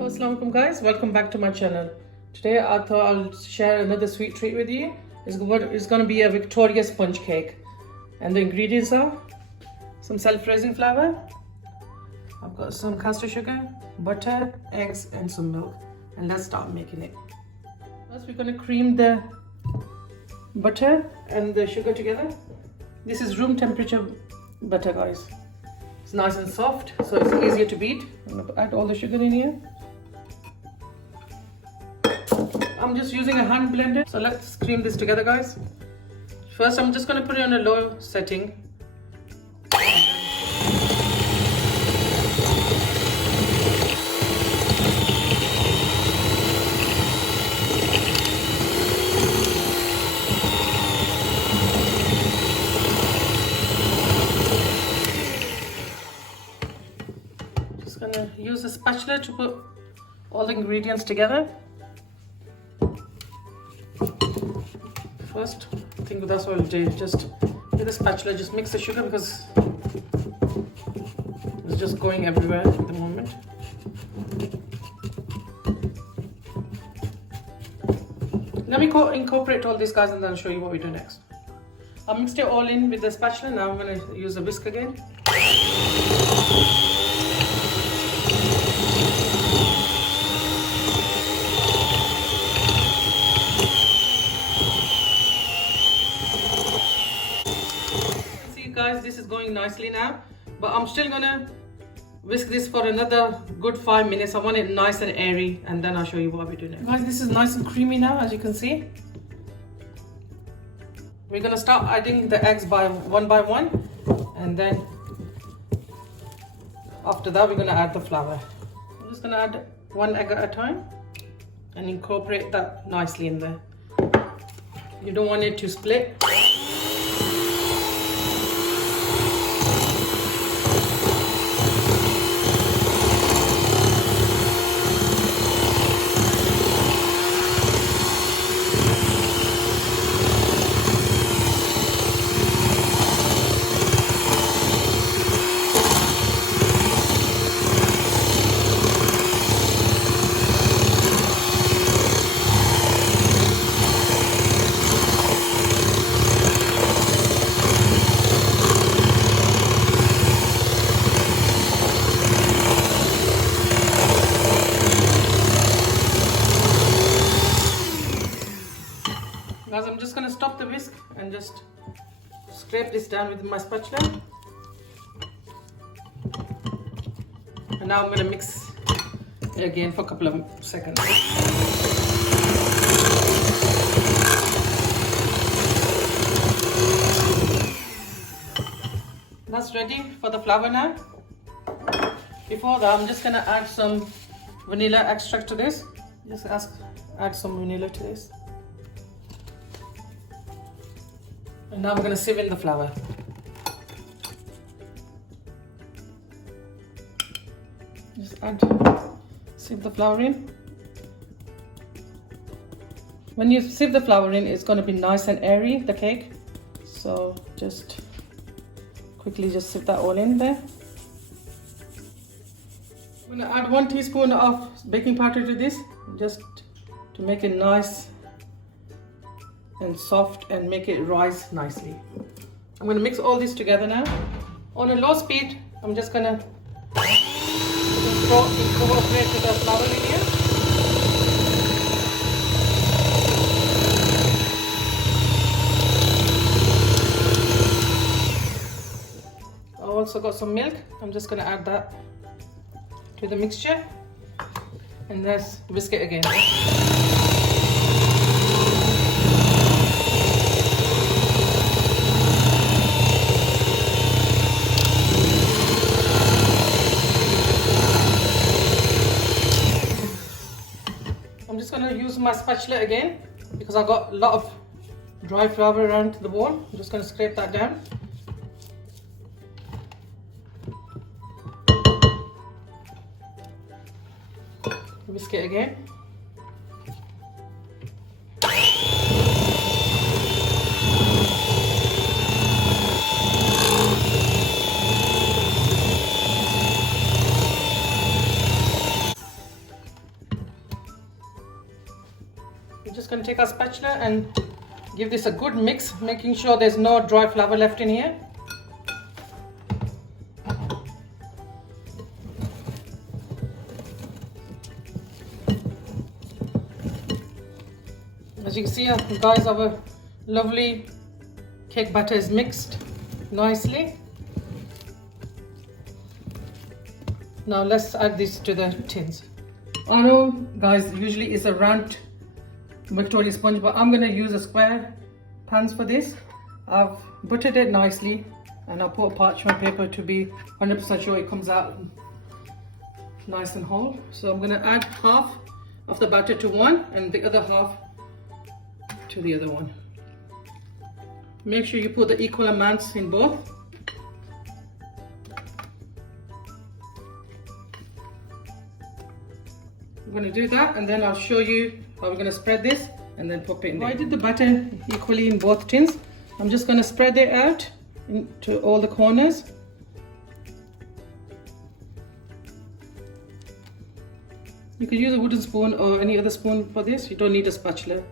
Hello, assalamualaikum guys, welcome back to my channel. Today I thought I'll share another sweet treat with you. It's going to be a Victoria sponge cake, and the ingredients are some self-raising flour. I've got some caster sugar, butter, eggs and some milk, and let's start making it. First we're going to cream the butter and the sugar together. This is room temperature butter, guys. It's nice and soft, so it's easier to beat. I'm going to add all the sugar in here. I'm just using a hand blender, so let's cream this together, guys. First I'm just going to put it on a low setting. Just going to use a spatula to put all the ingredients together. First, I think that's what I'll do. Just with a spatula, just mix the sugar because it's just going everywhere at the moment. Let me incorporate all these guys and then I'll show you what we do next. I mixed it all in with the spatula. Now I'm going to use a whisk again. Guys, this is going nicely now, but I'm still gonna whisk this for another good 5 minutes. I want it nice and airy, and then I'll show you what we do next. Guys, this is nice and creamy now, as you can see. We're gonna start adding the eggs one by one, and then after that we're gonna add the flour. I'm just gonna add one egg at a time and incorporate that nicely in there. You don't want it to split. Guys, I'm just going to stop the whisk and just scrape this down with my spatula. And now I'm going to mix it again for a couple of seconds. That's ready for the flour now. Before that, I'm just going to add some vanilla extract to this. Just add some vanilla to this. And now we're going to sieve in the flour. Just sieve the flour in. When you sieve the flour in, it's going to be nice and airy, the cake. So just quickly just sieve that all in there. I'm going to add 1 teaspoon of baking powder to this, just to make it nice and soft and make it rise nicely. I'm going to mix all this together now. On a low speed, I'm just going to incorporate the flour in here. I also got some milk. I'm just going to add that to the mixture and let's whisk it again. I'm just going to use my spatula again because I got a lot of dry flour around the bowl. I'm just going to scrape that down. Whisk it again. just going to take our spatula and give this a good mix, making sure there's no dry flour left in here. As you can see, guys, our lovely cake batter is mixed nicely. Now let's add this to the tins. I know, guys, usually it's a round Victoria sponge, but I'm going to use a square pans for this. I've buttered it nicely and I'll put a parchment paper to be 100% sure it comes out nice and whole. So I'm going to add half of the batter to one and the other half to the other one. Make sure you put the equal amounts in both. I'm going to do that and then I'll show you how we're going to spread this and then pop it in there. I did the batter equally in both tins. I'm just going to spread it out into all the corners. You can use a wooden spoon or any other spoon for this. You don't need a spatula.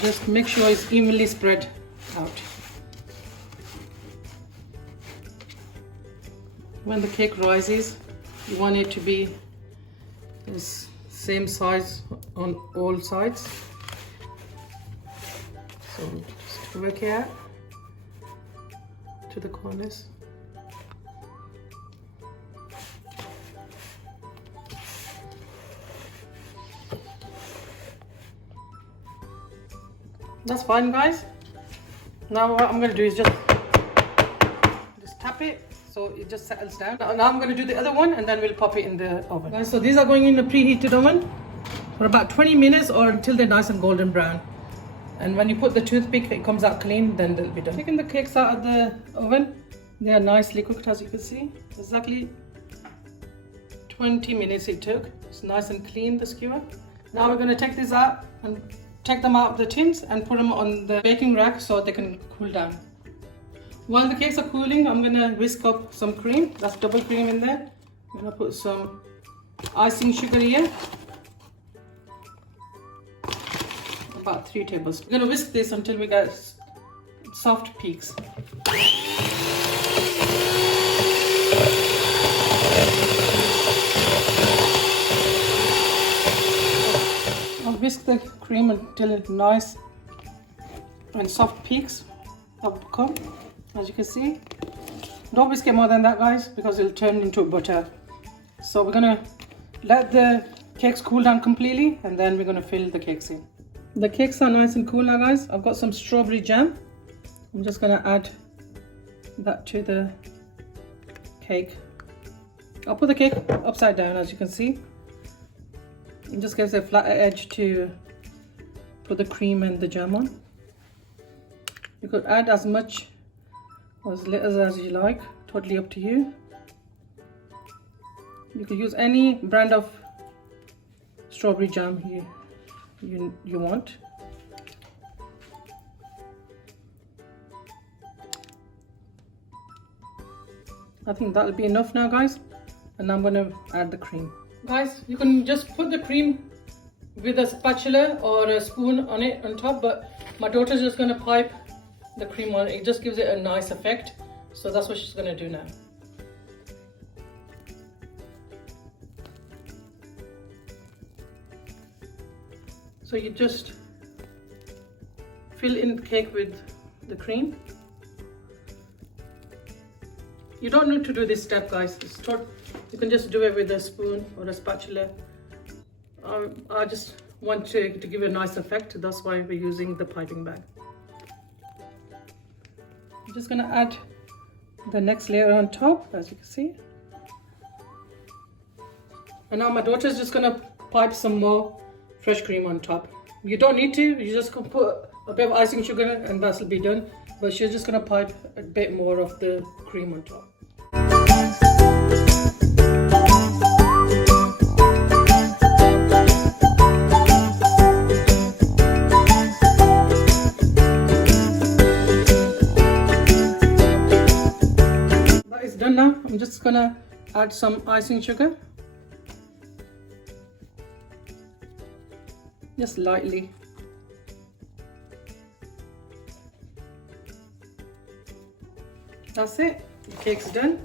Just make sure it's evenly spread out. When the cake rises, you want it to be the same size on all sides. So just work it out to the corners. That's fine, guys. Now what I'm going to do is just tap it so it just settles down. Now I'm going to do the other one and then we'll pop it in the oven. Guys, so these are going in the preheated oven for about 20 minutes or until they're nice and golden brown. And when you put the toothpick, it comes out clean, then they'll be done. Taking the cakes out of the oven, they are nicely cooked, as you can see. Exactly 20 minutes it took. It's nice and clean, the skewer. Now we're going to take these out and take them out of the tins and put them on the baking rack so they can cool down. While the cakes are cooling, I'm going to whisk up some cream. That's double cream in there. I'm going to put some icing sugar here. About 3 tablespoons. We're going to whisk this until we get soft peaks. I'll whisk the cream until it's nice and soft peaks have come, as you can see. Don't whisk it more than that, guys, because it'll turn into butter. So we're going to let the cakes cool down completely and then we're going to fill the cakes in. The cakes are nice and cool now, guys. I've got some strawberry jam. I'm just going to add that to the cake. I'll put the cake upside down, as you can see. It just gives a flatter edge to put the cream and the jam on. You could add as much or as little as you like, totally up to you. You could use any brand of strawberry jam you want. I think that'll be enough now, guys, and I'm going to add the cream. Guys, you can just put the cream with a spatula or a spoon on it on top, but my daughter's just going to pipe the cream on. It just gives it a nice effect, so that's what she's going to do now. So you just fill in the cake with the cream. You don't need to do this step, guys. You can just do it with a spoon or a spatula. I just want to give a nice effect. That's why we're using the piping bag. I'm just going to add the next layer on top, as you can see. And now my daughter's just going to pipe some more fresh cream on top. You don't need to, you just can put a bit of icing sugar and that'll be done. But she's just going to pipe a bit more of the cream on top. That is done now. I'm just going to add some icing sugar. Just lightly. That's it. The cake's done.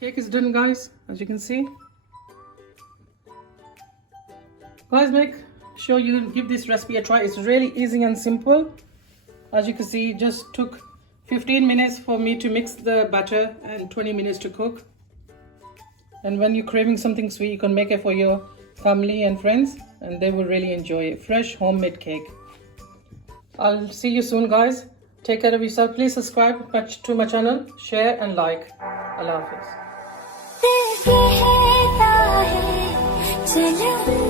Cake is done, guys, as you can see. Guys, make sure you give this recipe a try. It's really easy and simple. As you can see, it just took 15 minutes for me to mix the batter and 20 minutes to cook. And when you're craving something sweet, you can make it for your family and friends, and they will really enjoy it. Fresh homemade cake. I'll see you soon, guys. Take care of yourself. Please subscribe to my channel, share and like. Allah Hafiz.